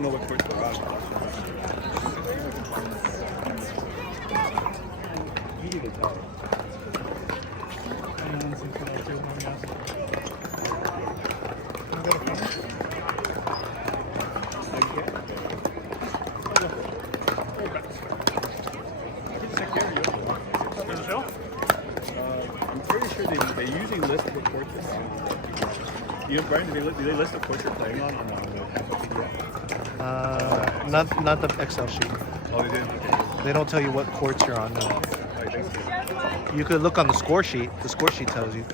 don't know what courts they're on. Easy to tell. I'm pretty sure they usually list the courts that's on. Brian, do they list the courts you're playing on the CAPA PDF? Not the Excel sheet. Oh, they didn't? Okay. They don't tell you what courts you're on. No. You could look on the score sheet. The score sheet tells you.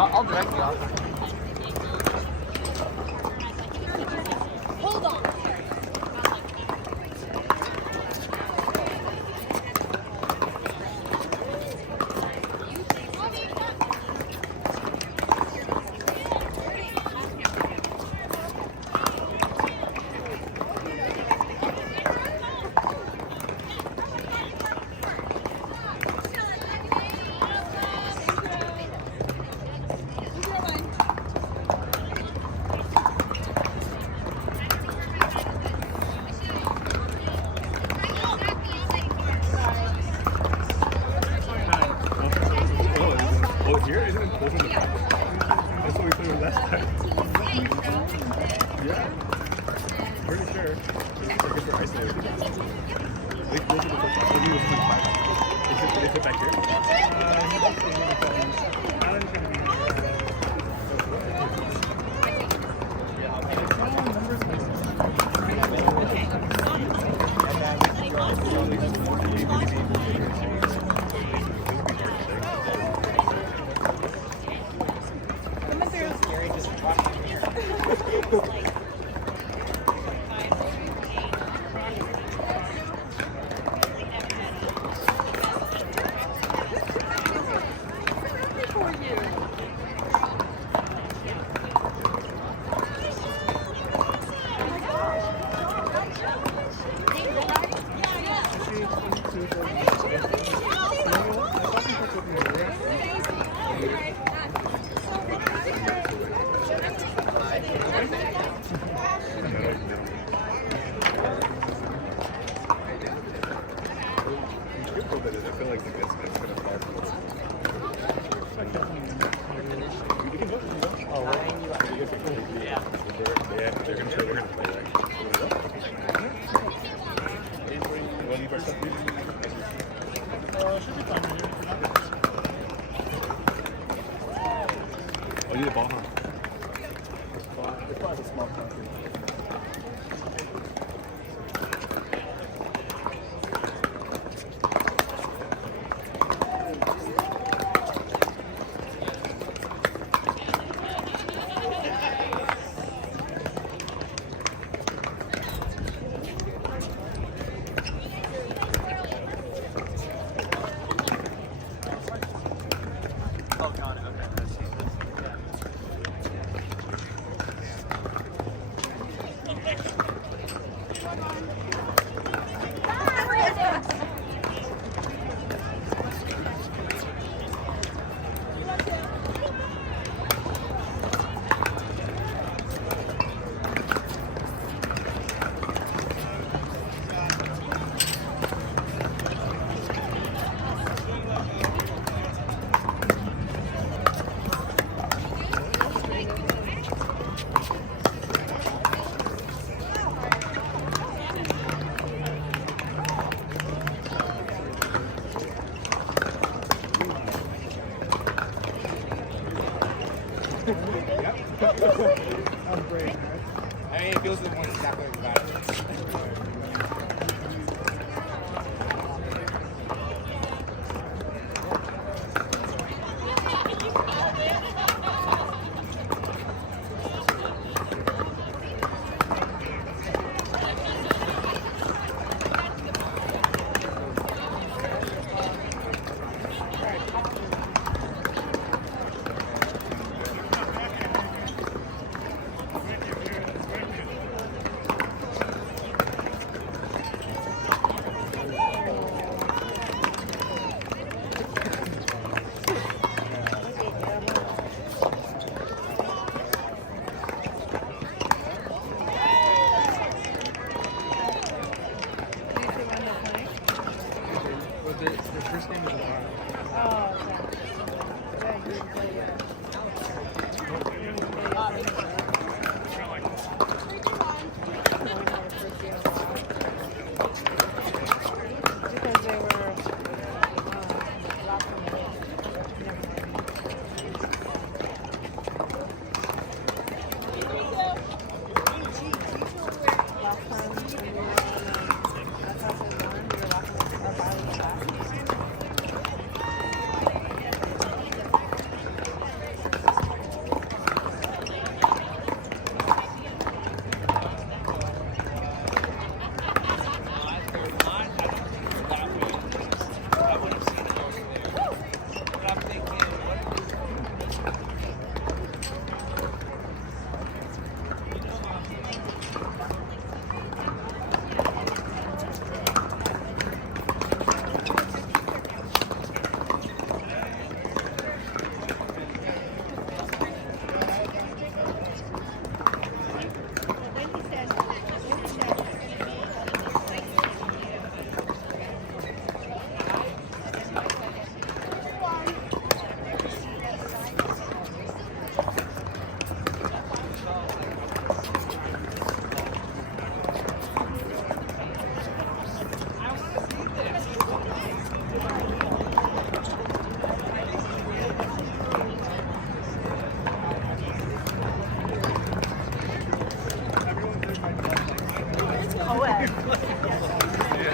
I'll direct you off. Hold on. I'm brave, man. I mean, it feels like exactly like that. The first name is Averry. Oh, okay. Yeah, you didn't play yet. Because they were last time we were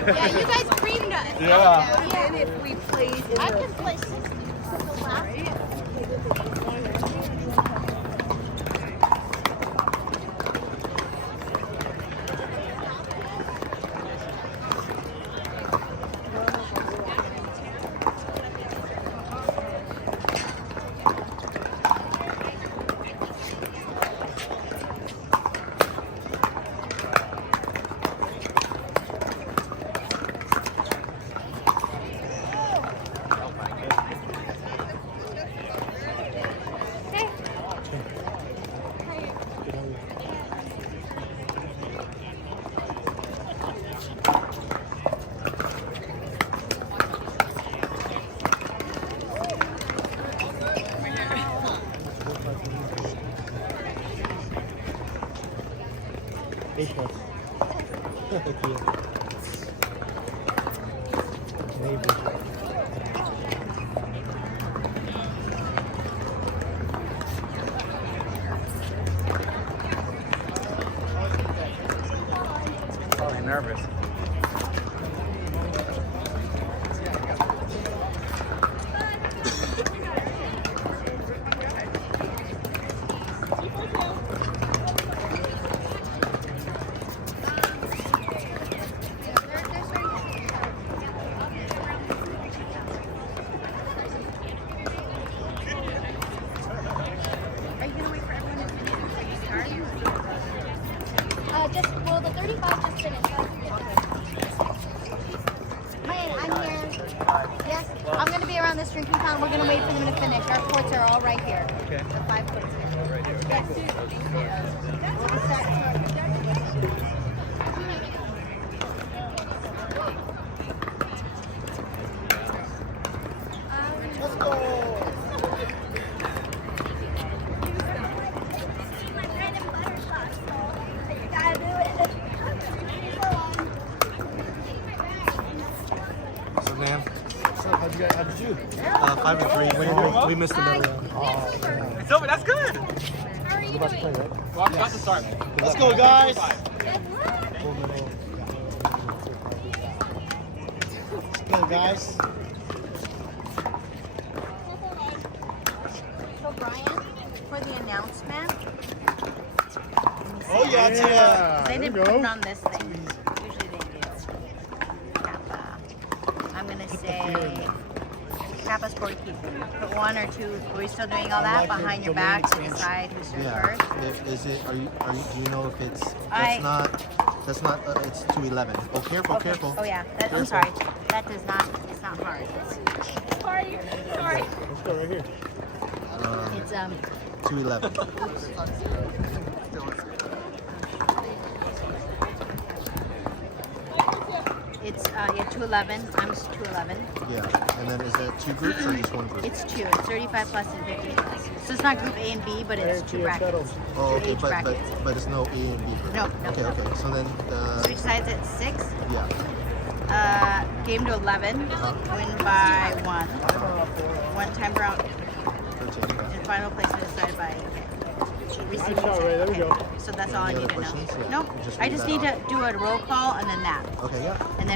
Yeah, you guys creamed us. Yeah. And if we played in I the can play 60 for the last. A plus. Maybe. Probably nervous. Are you gonna wait for everyone to finish before you start? Well, the 35 just finished. I'm here. Yes, I'm gonna be around this drinking fountain. We're gonna wait for them to finish. Our courts are all right here. Okay. The 5 courts here. Right here. Yes. We'll start. Let's go. So, man, How did you? 5 and 3. We missed another round. It's over. That's good. We're about to play, right? Well, I'm about to start. Let's go, guys. Let's go, guys. So Brian, for the announcement, Oh, yeah, yeah. they didn't put it on this thing. Usually they do. CAPA. I'm gonna say CAPA scorekeeping. Put 1 or 2. Are we still doing all that behind your back to decide who's doing first? Is it? Do you know if it's? I- That's not. It's 211. Oh, careful, Okay. careful. Oh yeah. I'm sorry. That does not. It's not hard. Sorry. Sorry. Let's go right here. It's 211. It's 211. I'm 211. Yeah. And then is that 2 groups or just 1 group? It's 2. It's 35 plus and 50 plus. So it's not group A and B, but it's 2 brackets. Oh, 2 okay. age brackets. But it's no A and B group. No, no. Okay, okay. So then Switch sides at 6. yeah. Game to 11. Win by 1. 1 time round. 13. And final placement decided by receiving. Nice shot, Ray. There we go. So that's all I Any need other to know. questions? Yeah. Nope. Just I read just that need to off. do a roll call and then that. Okay, yeah. And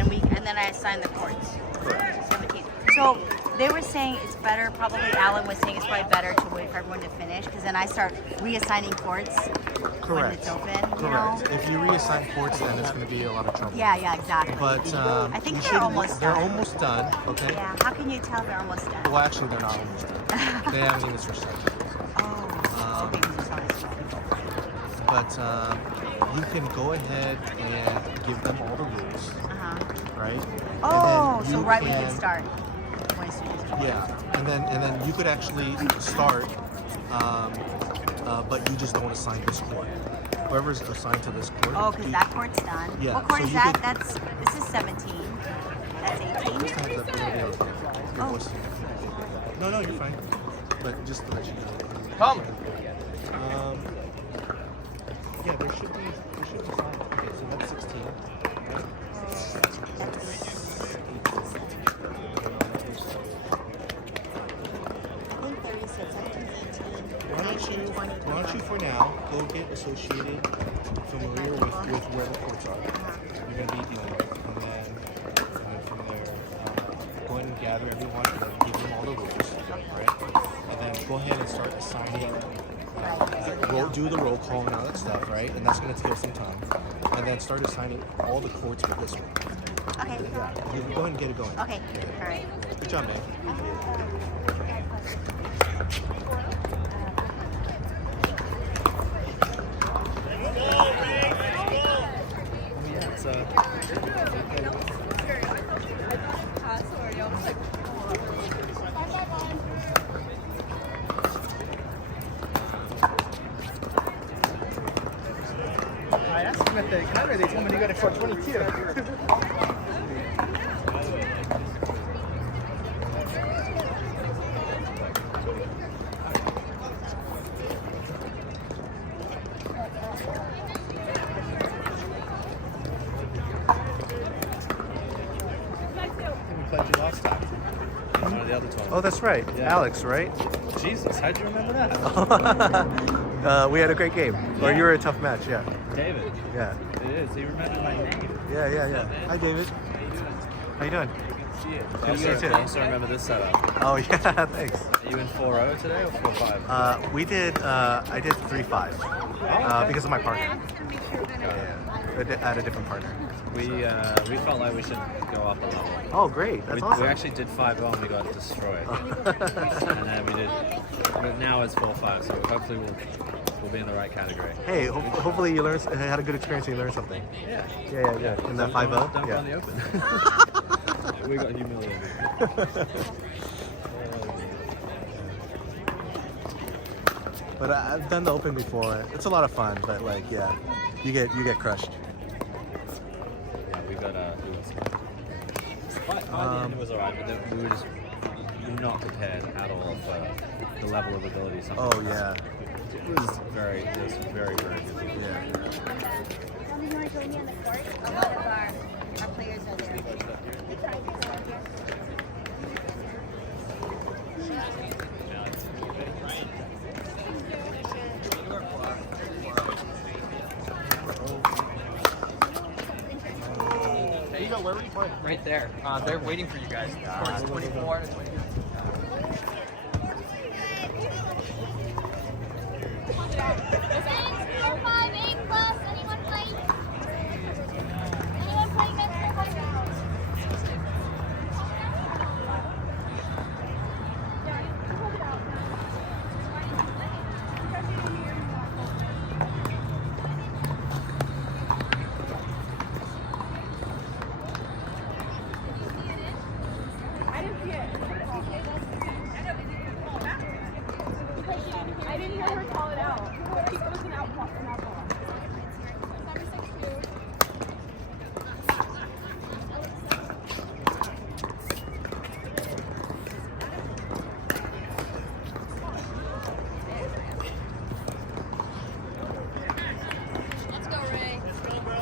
then I assign the courts. Correct. 17. So they were saying it's better, probably Alan was saying it's probably better to wait for everyone to finish because then I start reassigning courts when Correct. it's open, you Correct. know? If you reassign courts, then it's going to be a lot of trouble. Yeah, exactly. But I think you they're should- almost They're done. almost done. Okay. Yeah, how can you tell they're almost done? Well, actually, they're not almost done. They haven't even switched sides. Oh, okay, this is how it's done. But you can go ahead and give them all the rules, Uh-huh. right? Oh, And then so you right when you start. When students are Yeah, and then you could actually start, but you just don't assign this court. Whoever's assigned to this court. Oh, because that court's done. Yeah, What court so is you that? could- This is 17. That's 18. Oh. No, you're fine. But just to let you know. Come. Yeah, there should be some. Okay, so that's 16. Why don't you for now go get associated, familiar with where the courts are you're going to be dealing with, and then from there, go ahead and gather everyone and then give them all the rules, right? And then go ahead and start assigning, do the roll call and all that stuff, right? And that's going to take some time. And then start assigning all the courts with this one. Okay. Yeah, you go ahead and get it going. Okay. All right. Good job, man. Yeah, it's I asked them at the counter. They told me you got it for 22. we played you last time. One of the other times. Oh, that's right. Yeah. Alex, right? Jesus, how'd you remember that? We had a great game. Or you were a tough match, yeah. David. Yeah. It is. He remembered my name. Yeah. Hi, David. How you doing? How you doing? See you. Good to see you too. I also remember this setup. Oh, yeah, thanks. Are you in 4-0 today or 4-5? We did, I did 3-5 because of my partner. I had a different partner. We felt like we should go up a level. Oh, great. That's we awesome. actually did 5-0 and we got destroyed. And then we did, but now it's 4-5, so hopefully we'll be in the right category. Hey, hopefully you had a good experience and you learned something. Yeah. Yeah. In that 5-0? Don't go Yeah. on the open. We got humiliated. But I've done the open before. It's a lot of fun, but like, yeah, you get crushed. Yeah, we got by the end it was alright, but then we were just not prepared at all for the level of ability. Oh yeah. It was very good. Yeah. Tell me you want to join me on the court? A lot of our players are there. go? Where were you playing? Right there. They're waiting for you guys. Courts 24 to 22. I didn't hear her call it out. Keep looking out. Let's go, Ray. Let's go, bro.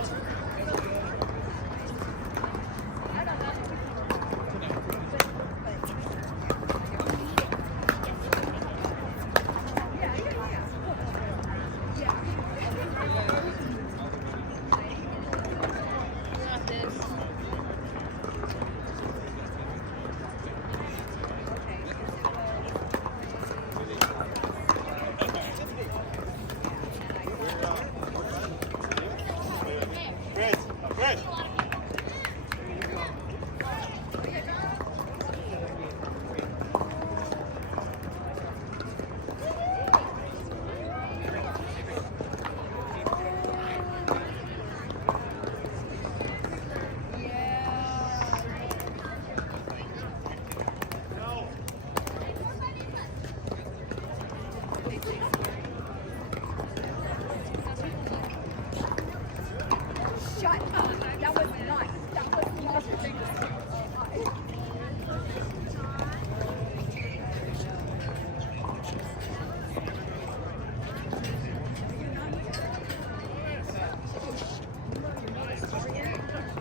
Shut up. That was not. That was not ridiculous.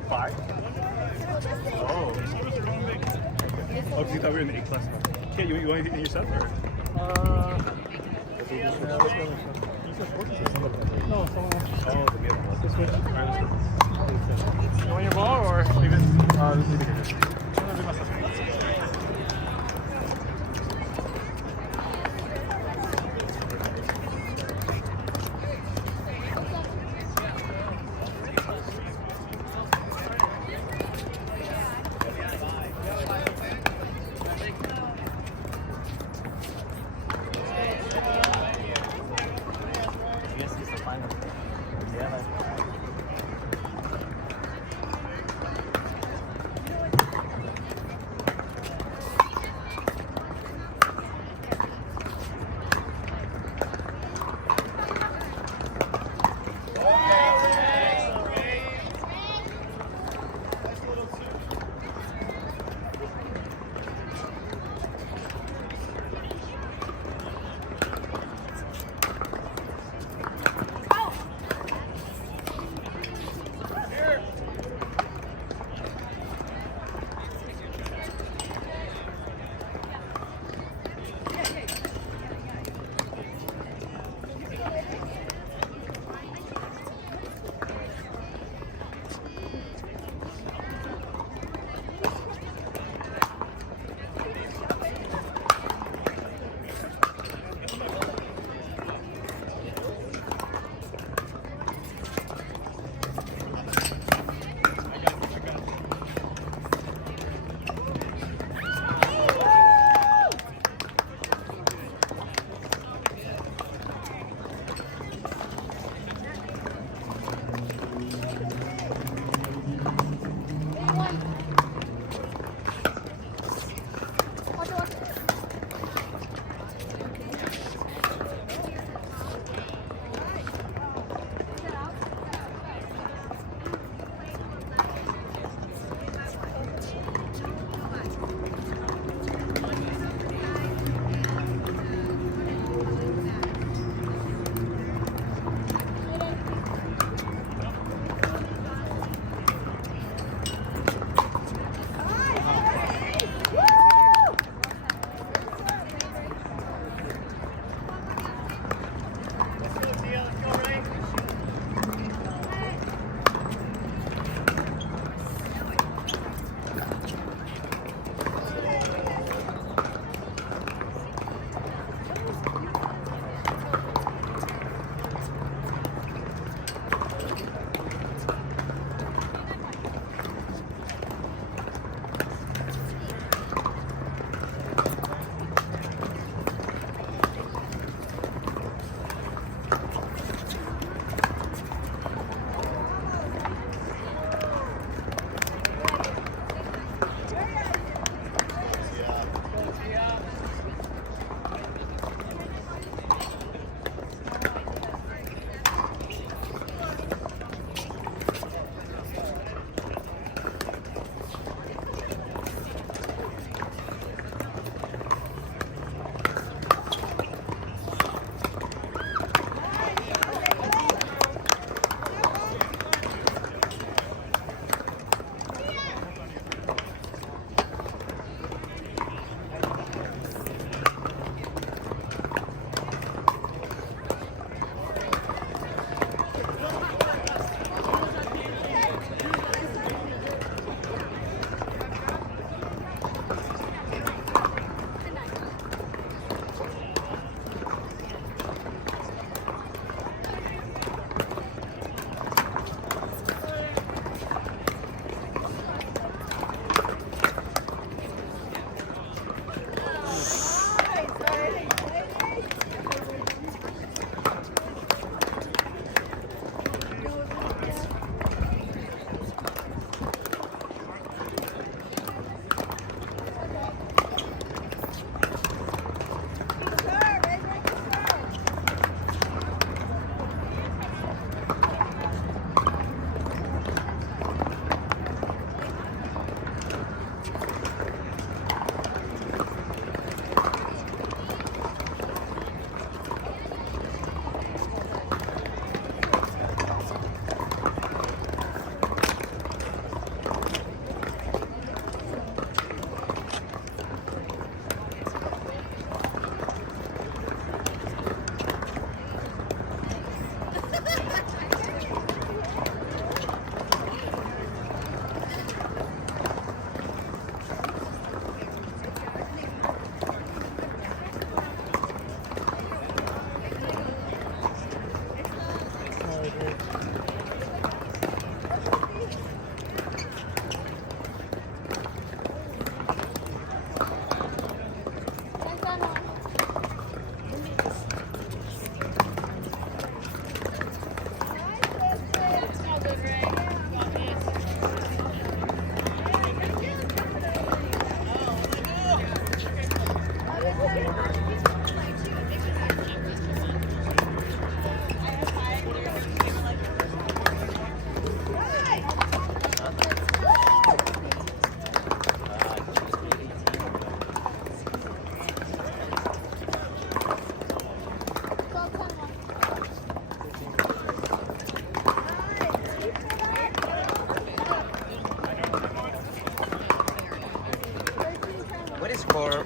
Five? Oh. Oh, because you thought we were in the A class. Okay, you want anything yourself or? No, someone else. Oh, the game. This way. You want your ball or leave it? Just leave it here. I'm gonna do my stuff.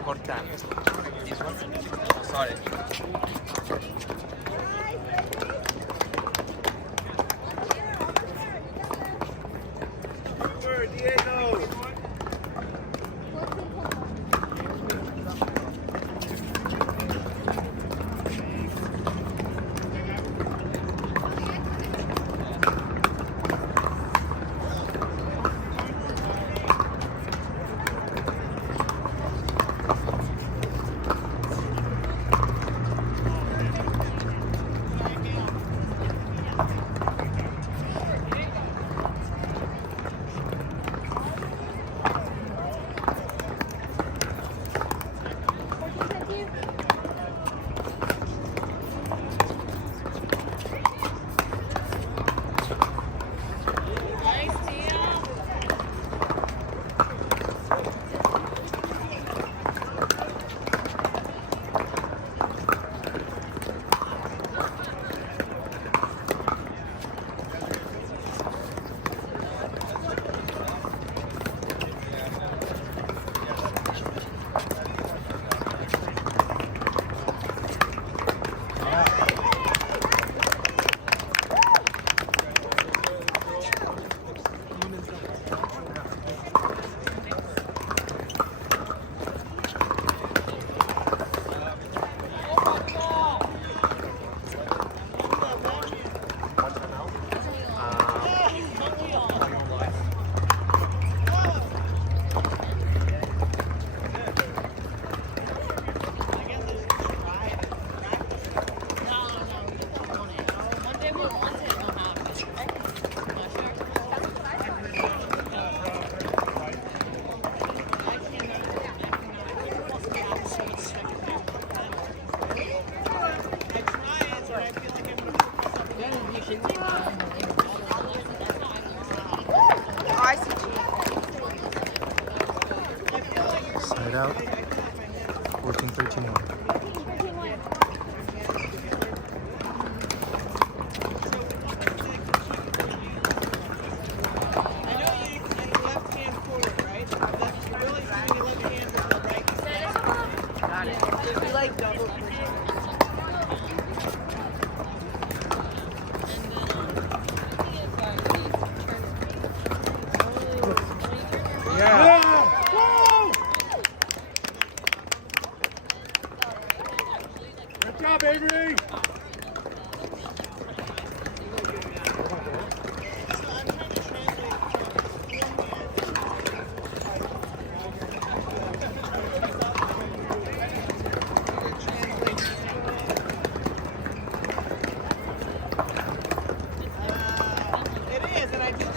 Importante. This one? Oh, sorry. Side out. 14-13-1. Yeah.